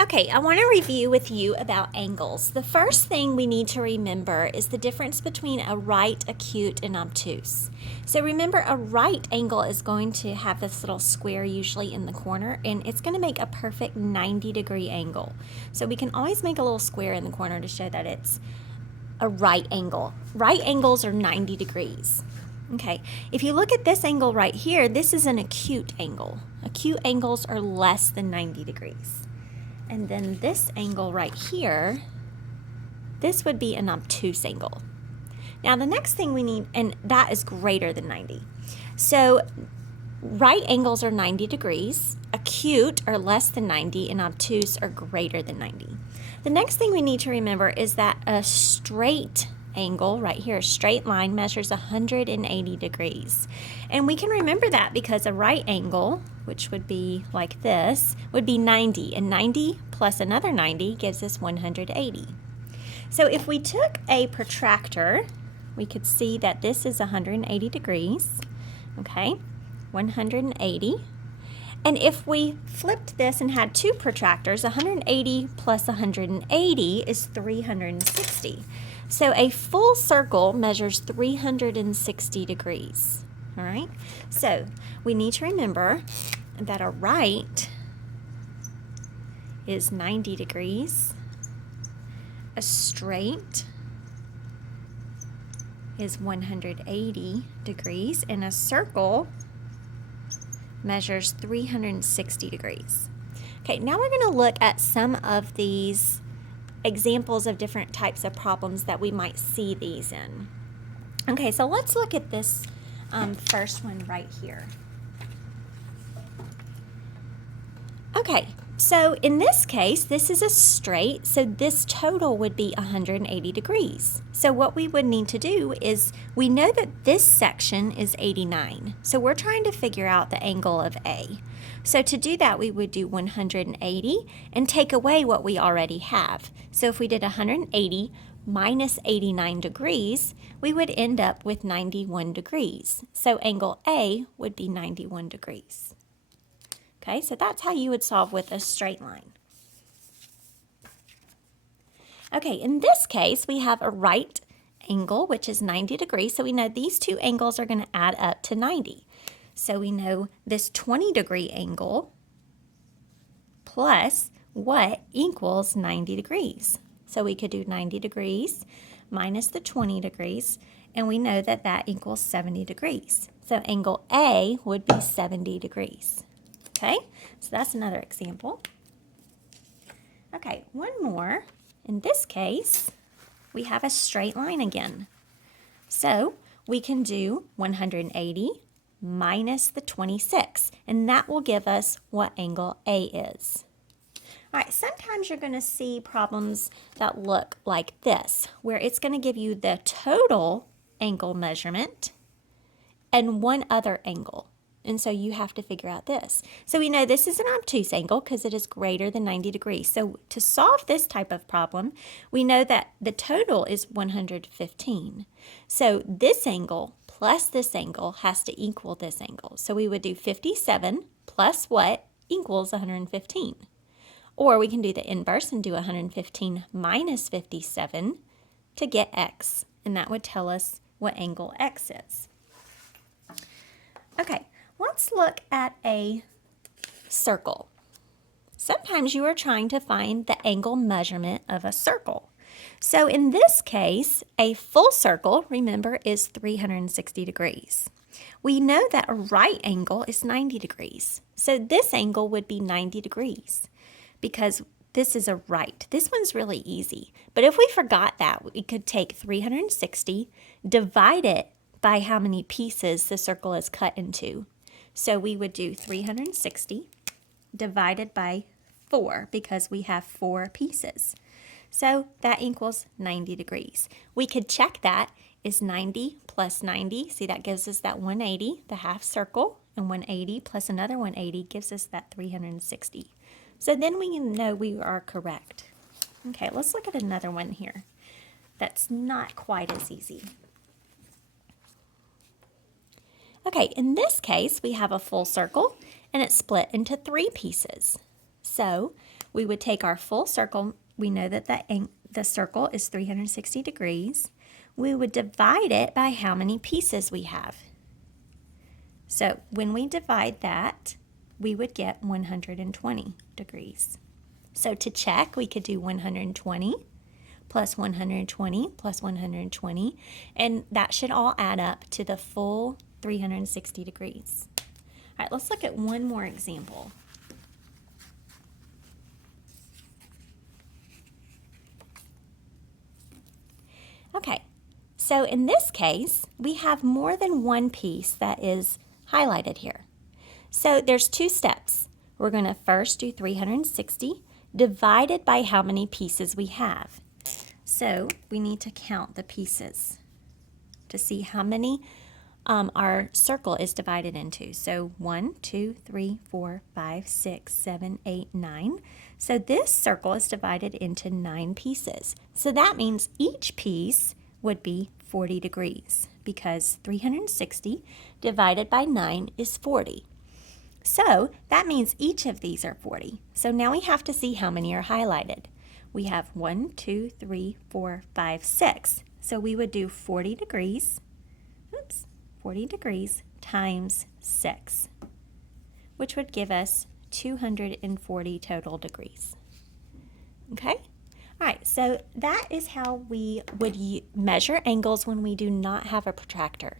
Okay, I want to review with you about angles. The first thing we need to remember is the difference between a right, acute, and obtuse. So remember, a right angle is going to have this little square usually in the corner, and it's going to make a perfect 90-degree angle. So we can always make a little square in the corner to show that it's a right angle. Right angles are 90 degrees. Okay, if you look at this angle right here, this is an acute angle. Acute angles are less than 90 degrees. And then this angle right here, this would be an obtuse angle. Now the next thing we need, and that is greater than 90. So right angles are 90 degrees, acute are less than 90, and obtuse are greater than 90. The next thing we need to remember is that a straight angle right here, a straight line, measures 180 degrees. And we can remember that because a right angle, which would be like this, would be 90, and 90 plus another 90 gives us 180. So if we took a protractor, we could see that this is 180 degrees, okay, 180. And if we flipped this and had two protractors, 180 plus 180 is 360. So a full circle measures 360 degrees, all right? So we need to remember that a right is 90 degrees, a straight is 180 degrees, and a circle measures 360 degrees. Okay, now we're going to look at some of these examples of different types of problems that we might see these in. Okay, so let's look at this first one right here. Okay, so in this case, this is a straight, so this total would be 180 degrees. So what we would need to do is, we know that this section is 89, so we're trying to figure out the angle of A. So to do that, we would do 180 and take away what we already have. So if we did 180 minus 89 degrees, we would end up with 91 degrees. So angle A would be 91 degrees. Okay, so that's how you would solve with a straight line. Okay, in this case, we have a right angle, which is 90 degrees. So we know these two angles are going to add up to 90. So we know this 20-degree angle plus what equals 90 degrees. So we could do 90 degrees minus the 20 degrees, and we know that that equals 70 degrees. So angle A would be 70 degrees. Okay, so that's another example. Okay, one more. In this case, we have a straight line again. So we can do 180 minus the 26, and that will give us what angle A is. All right, sometimes you're going to see problems that look like this, where it's going to give you the total angle measurement and one other angle. And so you have to figure out this. So we know this is an obtuse angle because it is greater than 90 degrees. So to solve this type of problem, we know that the total is 115. So this angle plus this angle has to equal this angle. So we would do 57 plus what equals 115. Or we can do the inverse and do 115 minus 57 to get x. And that would tell us what angle x is. Okay. Let's look at a circle. Sometimes you are trying to find the angle measurement of a circle. So in this case, a full circle, remember, is 360 degrees. We know that a right angle is 90 degrees. So this angle would be 90 degrees because this is a right. This one's really easy. But if we forgot that, we could take 360, divide it by how many pieces the circle is cut into. So we would do 360 divided by 4 because we have 4 pieces. So that equals 90 degrees. We could check that. Is 90 plus 90. See, that gives us that 180, the half circle, and 180 plus another 180 gives us that 360. So then we know we are correct. Okay, let's look at another one here that's not quite as easy. Okay, in this case, we have a full circle, and it's split into 3 pieces. So We would take our full circle. We know that the circle is 360 degrees. We would divide it by how many pieces we have. So when we divide that, we would get 120 degrees. So to check, we could do 120 plus 120 plus 120, and that should all add up to the full 360 degrees. All right, let's look at one more example. Okay, so in this case, we have more than one piece that is highlighted here. So there's two steps. We're going to first do 360 divided by how many pieces we have. So we need to count the pieces to see how many our circle is divided into. So 1, 2, 3, 4, 5, 6, 7, 8, 9. So this circle is divided into 9 pieces. So that means each piece would be 40 degrees because 360 divided by 9 is 40. So that means each of these are 40. So now we have to see how many are highlighted. We have 1, 2, 3, 4, 5, 6. So we would do 40 degrees, 40 degrees times 6, which would give us 240 total degrees. Okay? All right, so that is how we would measure angles when we do not have a protractor.